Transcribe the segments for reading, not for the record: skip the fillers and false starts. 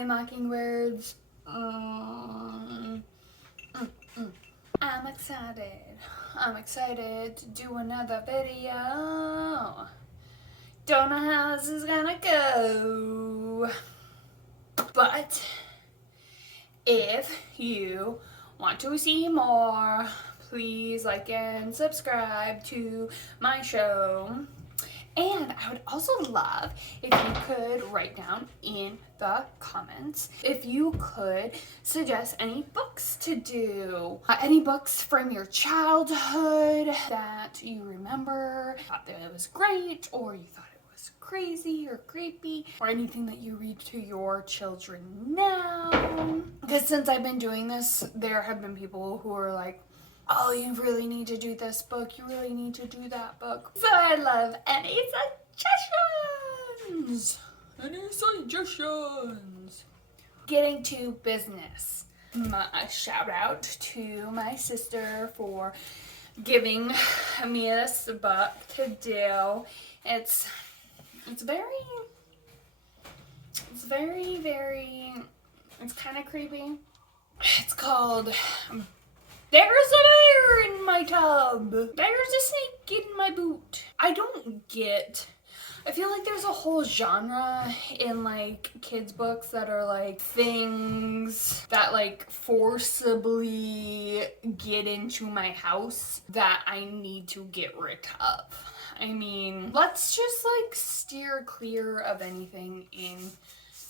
Hi, Mockingbirds. I'm excited. I'm excited to do another video. Don't know how this is gonna go. But if you want to see more, please like and subscribe to my show. And I would also love if you could write down in the comments if you could suggest any books to do. Any books from your childhood that you remember, thought that it was great, or you thought it was crazy or creepy, or anything that you read to your children now. Because since I've been doing this, there have been people who are like, oh, you really need to do this book, you really need to do that book. So I love any suggestions. Getting to business. A shout out to my sister for giving me this book to do. It's kind of creepy. It's called There's a Bear in My Tub. There's a snake in my boot. I feel like there's a whole genre in like kids books that are like things that like forcibly get into my house that I need to get rid of. I mean, let's just like steer clear of anything in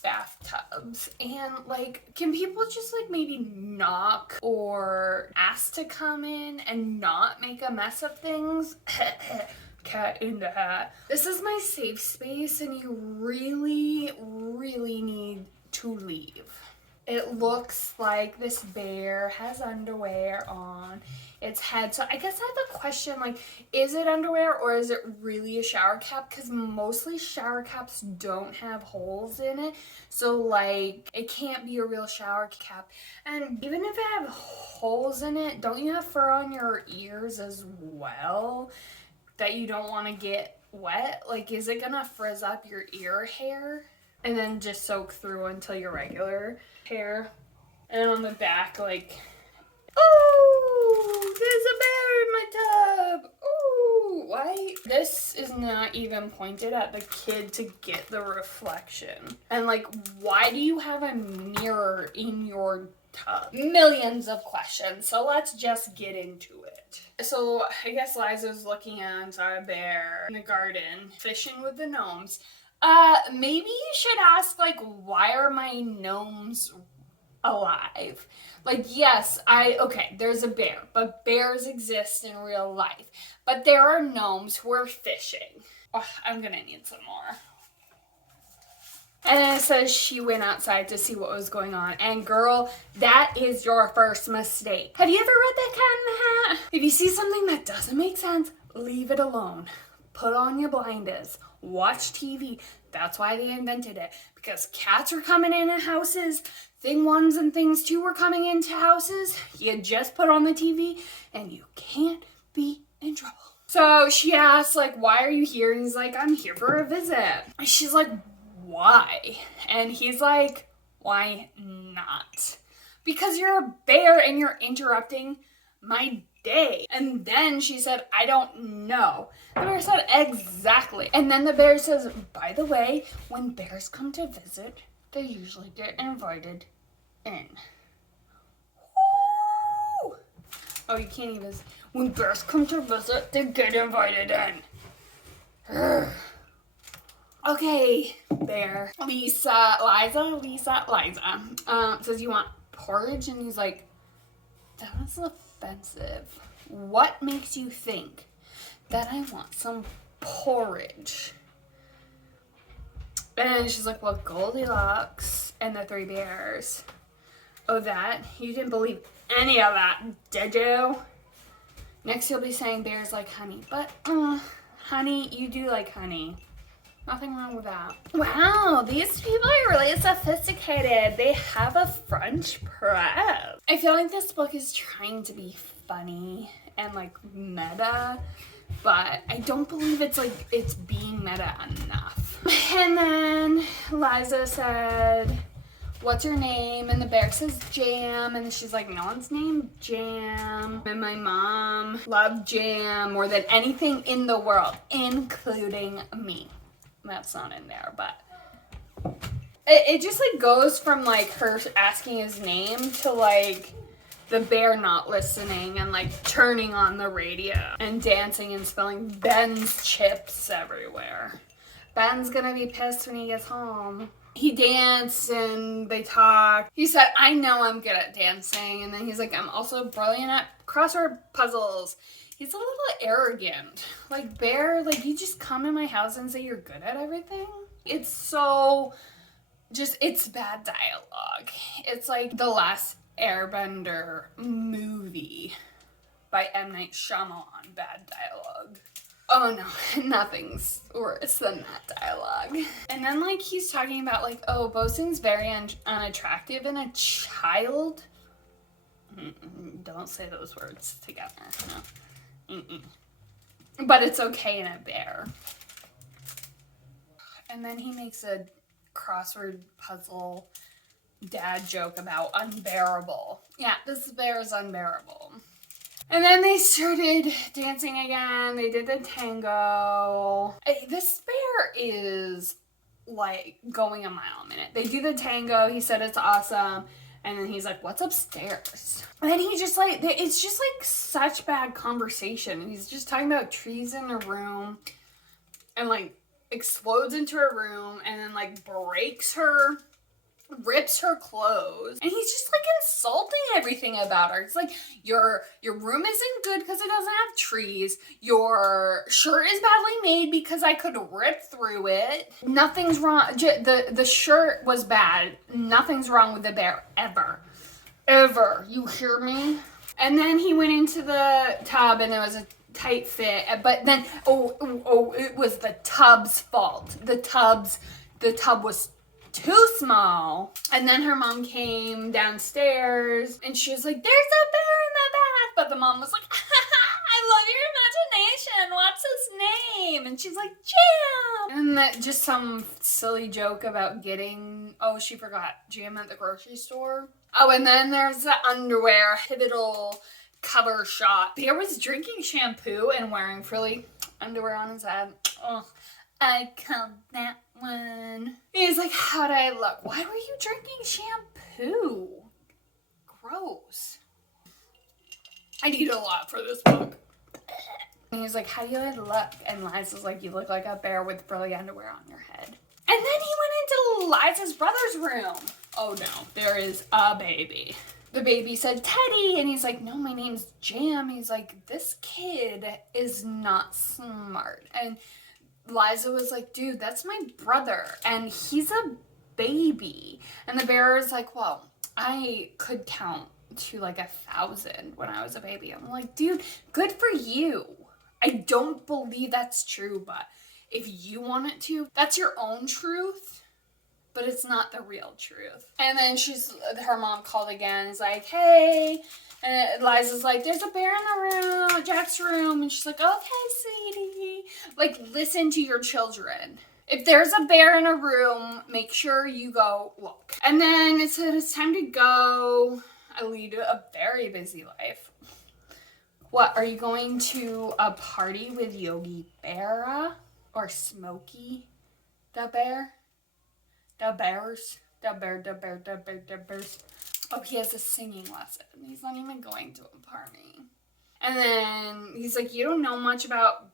bathtubs. And like, can people just like maybe knock or ask to come in and not make a mess of things? Cat in the hat. This is my safe space and you really need to leave. It looks like this bear has underwear on its head. So I guess I have a question, like, is it underwear or is it really a shower cap? Because mostly shower caps don't have holes in it. So like, it can't be a real shower cap. And even if it have holes in it, don't you have fur on your ears as well that you don't want to get wet? Like, is it gonna frizz up your ear hair and then just soak through until your regular hair? And on the back, like, oh, there's a bear in my tub. Ooh, why? This is not even pointed at the kid to get the reflection. And like, why do you have a mirror in your tub? Millions of questions. So let's just get into it. So I guess Liza's looking at a bear in the garden, fishing with the gnomes. Maybe you should ask, like, why are my gnomes alive? Like, yes, okay, there's a bear, but bears exist in real life. But there are gnomes who are fishing. Oh, I'm gonna need some more. And then it says she went outside to see what was going on. And girl, that is your first mistake. Have you ever read that Cat in the Hat? If you see something that doesn't make sense, leave it alone. Put on your blinders. Watch TV. That's why they invented it. Because cats are coming into houses. Thing ones and things two were coming into houses. You just put on the TV and you can't be in trouble. So she asks, like, why are you here? And he's like, I'm here for a visit. And she's like, why? And he's like, why not? Because you're a bear and you're interrupting my day. And then she said, I don't know. The bear said, exactly. And then the bear says, by the way, when bears come to visit, they usually get invited in. Woo! Oh, you can't even. When bears come to visit, they get invited in. Okay, bear. Liza says, you want porridge? And he's like, that was offensive. What makes you think that I want some porridge? And she's like, well, Goldilocks and the three bears. Oh, that? You didn't believe any of that, did you? Next you'll be saying bears like honey. But, honey, you do like honey. Nothing wrong with that. Wow, these people are really sophisticated. They have a French press. I feel like this book is trying to be funny and like meta, but I don't believe it's being meta enough. And then Liza said, what's your name? And the bear says Jam. And she's like, no one's named Jam. And my mom loved Jam more than anything in the world, including me. That's not in there, but it just like goes from like her asking his name to like the bear not listening and like turning on the radio and dancing and spilling Ben's chips everywhere. Ben's gonna be pissed when he gets home. He danced and they talked. He said, I know I'm good at dancing. And then he's like, I'm also brilliant at crossword puzzles. He's a little arrogant. Like, Bear, like, you just come to my house and say you're good at everything? It's so just, it's bad dialogue. It's like The Last Airbender movie by M. Night Shyamalan. Bad dialogue. Oh no, nothing's worse than that dialogue. And then like he's talking about like, oh, Bosun's very unattractive in a child. Don't say those words together. No. But it's okay in a bear. And then he makes a crossword puzzle dad joke about unbearable. Yeah, this bear is unbearable. And then they started dancing again. They did the tango. This bear is like going a mile a minute. They do the tango. He said it's awesome. And then he's like, what's upstairs? And then he just like, it's just like such bad conversation. He's just talking about trees in a room and like explodes into her room and then like breaks her, rips her clothes, and he's just like insulting everything about her. It's like your room isn't good because it doesn't have trees. Your shirt is badly made because I could rip through it. Nothing's wrong. The shirt was bad. Nothing's wrong with the bear ever. You hear me? And then he went into the tub and it was a tight fit. But then it was the tub's fault. The tub was too small. And then her mom came downstairs and she was like, there's a bear in the bath. But the mom was like, I love your imagination. What's his name? And she's like, Jam. And that just some silly joke about getting, she forgot, Jam at the grocery store. Oh, and then there's the underwear, pivotal cover shot. Bear was drinking shampoo and wearing frilly underwear on his head. Oh, I called that one. He's like, how'd I look? Why were you drinking shampoo? Gross. I need a lot for this book. And he's like, how do I look? And Liza's like, you look like a bear with frilly underwear on your head. And then he went into Liza's brother's room. Oh no, there is a baby. The baby said, Teddy. And he's like, no, my name's Jam. He's like, this kid is not smart. And Liza was like, dude, that's my brother, and he's a baby. And the bear is like, well, I could count to like 1,000 when I was a baby. I'm like, dude, good for you. I don't believe that's true, but if you want it to, that's your own truth, but it's not the real truth. And then her mom called again. Is like, hey. And Liza's like, there's a bear in the room, Jack's room. And she's like, okay, sweetie. Like, listen to your children. If there's a bear in a room, make sure you go look. And then it said it's time to go. I lead a very busy life. What, are you going to a party with Yogi Berra? Or Smokey the Bear? The bears? The bears. Oh, he has a singing lesson. He's not even going to a party. And then he's like, you don't know much about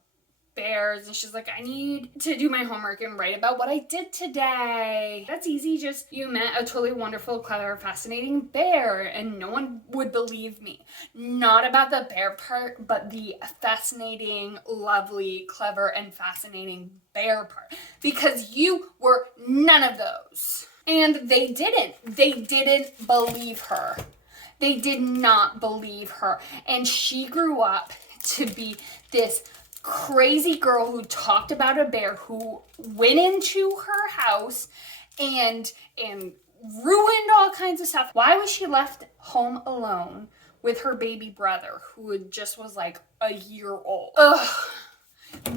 bears. And she's like, I need to do my homework and write about what I did today. That's easy. Just, you met a totally wonderful, clever, fascinating bear. And no one would believe me. Not about the bear part, but the fascinating, lovely, clever, and fascinating bear part. Because you were none of those. And they didn't believe her. They did not believe her. And she grew up to be this crazy girl who talked about a bear, who went into her house and ruined all kinds of stuff. Why was she left home alone with her baby brother, who just was like a year old? Ugh.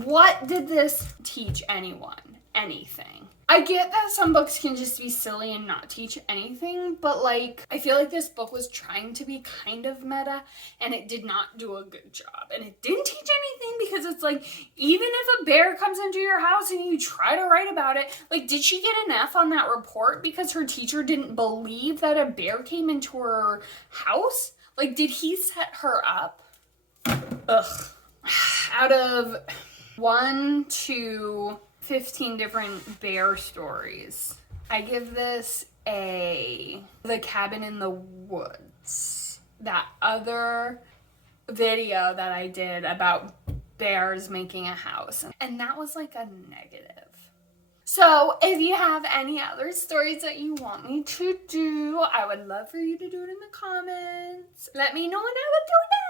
What did this teach anyone? Anything? I get that some books can just be silly and not teach anything, but like, I feel like this book was trying to be kind of meta and it did not do a good job. And it didn't teach anything because it's like, even if a bear comes into your house and you try to write about it, like, did she get an F on that report because her teacher didn't believe that a bear came into her house? Like, did he set her up? Ugh. Out of 1 to 15 different bear stories, I give this a The Cabin in the Woods. That other video that I did about bears making a house. And that was like a negative. So if you have any other stories that you want me to do, I would love for you to do it in the comments. Let me know and I will do it.